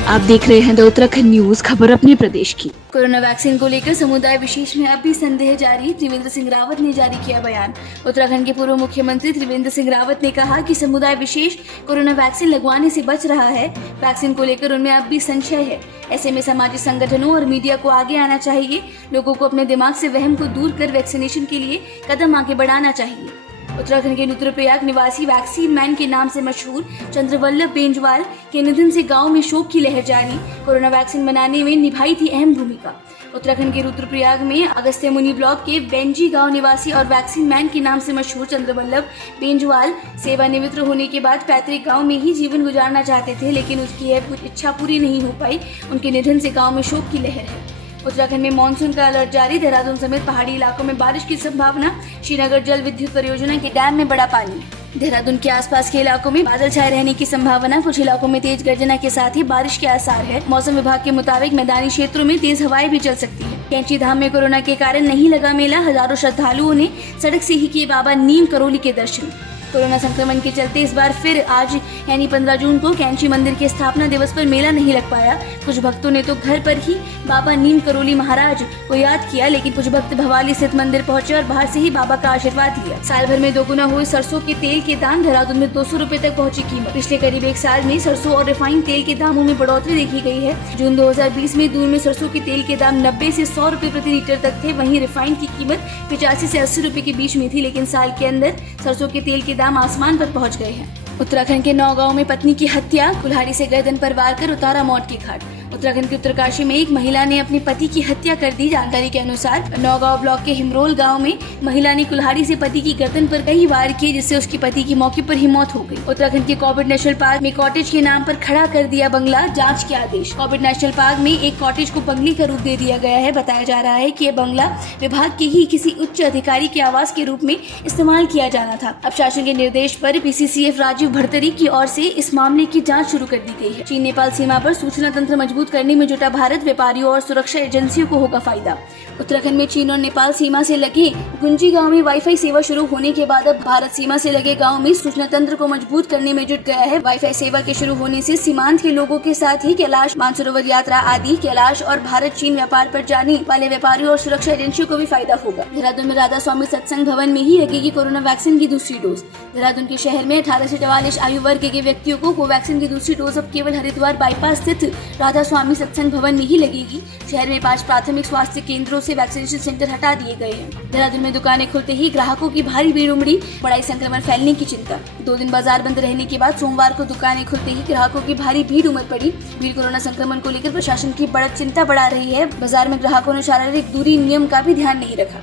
आप देख रहे हैं द उत्तराखंड न्यूज, खबर अपने प्रदेश की। कोरोना वैक्सीन को लेकर समुदाय विशेष में अब भी संदेह जारी। त्रिवेंद्र सिंह रावत ने जारी किया बयान। उत्तराखंड के पूर्व मुख्यमंत्री त्रिवेंद्र सिंह रावत ने कहा कि समुदाय विशेष कोरोना वैक्सीन लगवाने से बच रहा है। वैक्सीन को लेकर उनमें अब भी संशय है। ऐसे में सामाजिक संगठनों और मीडिया को आगे आना चाहिए। लोगों को अपने दिमाग से वहम को दूर कर वैक्सीनेशन के लिए कदम आगे बढ़ाना चाहिए। उत्तराखंड के रुद्रप्रयाग निवासी वैक्सीन मैन के नाम से मशहूर चंद्रवल्लभ बेंजवाल के निधन से गांव में शोक की लहर जारी। कोरोना वैक्सीन बनाने में निभाई थी अहम भूमिका। उत्तराखंड के रुद्रप्रयाग में अगस्त्य मुनि ब्लॉक के बेंजी गांव निवासी और वैक्सीन मैन के नाम से मशहूर चंद्रवल्लभ बेंजवाल सेवानिवृत्त होने के बाद पैतृक गांव में ही जीवन गुजारना चाहते थे, लेकिन उसकी यह इच्छा पूरी नहीं हो पाई। उनके निधन से गाँव में शोक की लहर है। उत्तराखंड में मानसून का अलर्ट जारी। देहरादून समेत पहाड़ी इलाकों में बारिश की संभावना। श्रीनगर जल विद्युत परियोजना के डैम में बड़ा पानी। देहरादून के आसपास के इलाकों में बादल छाए रहने की संभावना। कुछ इलाकों में तेज गर्जना के साथ ही बारिश के आसार है। मौसम विभाग के मुताबिक मैदानी क्षेत्रों में तेज हवाएं भी चल सकती है। कैंची धाम में कोरोना के कारण नहीं लगा मेला। हजारों श्रद्धालुओं ने सड़क से ही किए बाबा नीम करोली के दर्शन। कोरोना संक्रमण के चलते इस बार फिर आज यानी 15 जून को कैंची मंदिर के स्थापना दिवस पर मेला नहीं लग पाया। कुछ भक्तों ने तो घर पर ही बाबा नीम करोली महाराज को याद किया, लेकिन कुछ भक्त भवाली स्थित मंदिर पहुंचे और बाहर से ही बाबा का आशीर्वाद लिया। साल भर में दोगुना हुए सरसों के तेल के दाम। देहरादून में 200 रुपए तक पहुंची कीमत। पिछले करीब एक साल में सरसों और रिफाइंड तेल के दामों में बढ़ोतरी देखी गई है। जून 2020 में दून में सरसों के तेल के दाम 90 से 100 रुपए प्रति लीटर तक थे। वहीं रिफाइंड की कीमत 85 से 80 रुपए के बीच में थी, लेकिन साल के अंदर सरसों के तेल के दाम आसमान पर पहुंच गए हैं। उत्तराखंड के नौगांव में पत्नी की हत्या। कुल्हाड़ी से गर्दन पर वार कर उतारा मौत के घाट। उत्तराखंड के उत्तरकाशी में एक महिला ने अपने पति की हत्या कर दी। जानकारी के अनुसार नौगांव ब्लॉक के हिमरोल गांव में महिला ने कुल्हाड़ी से पति की गर्दन पर कई वार किए, जिससे उसके पति की मौके पर ही मौत हो गई। उत्तराखंड के कॉर्बेट नेशनल पार्क में कॉटेज के नाम पर खड़ा कर दिया बंगला। जांच के आदेश। कॉर्बेट नेशनल पार्क में एक कॉटेज को बंगले का रूप दे दिया गया है। बताया जा रहा है कि यह बंगला विभाग के ही किसी उच्च अधिकारी के आवास के रूप में इस्तेमाल किया जाना था। अब शासन के निर्देश पर पीसीसीएफ राजीव भरतरी की ओर से इस मामले की जाँच शुरू कर दी गई है। चीन नेपाल सीमा पर सूचना तंत्र मजबूत करने में जुटा भारत। व्यापारियों और सुरक्षा एजेंसियों को होगा फायदा। उत्तराखंड में चीन और नेपाल सीमा से लगे गुंजी गांव में वाईफाई सेवा शुरू होने के बाद अब भारत सीमा से लगे गांव में सूचना तंत्र को मजबूत करने में जुट गया है। वाईफाई सेवा के शुरू होने से सीमांत के लोगों के साथ ही कैलाश मानसरोवर यात्रा आदि कैलाश और भारत चीन व्यापार पर जाने वाले व्यापारियों और सुरक्षा एजेंसियों को भी फायदा होगा। देहरादून में राधा स्वामी सत्संग भवन में ही लगेगी कोरोना वैक्सीन की दूसरी डोज। देहरादून के शहर में 18 से 44 आयु वर्ग के व्यक्तियों को कोवैक्सीन की दूसरी डोज अब केवल हरिद्वार बाईपास स्थित राधा स्वामी सत्संग भवन में ही लगेगी। शहर में 5 प्राथमिक स्वास्थ्य केंद्रों से वैक्सीनेशन सेंटर हटा दिए गए हैं। देहरादून में दुकानें खुलते ही ग्राहकों की भारी भीड़ उमड़ी। बड़ा संक्रमण फैलने की चिंता। 2 दिन बाजार बंद रहने के बाद सोमवार को दुकानें खुलते ही ग्राहकों की भारी भीड़ उमड़ पड़ी। भीड़ कोरोना संक्रमण को लेकर प्रशासन की बड़ी चिंता बढ़ा रही है। बाजार में ग्राहकों ने शारीरिक दूरी नियम का भी ध्यान नहीं रखा।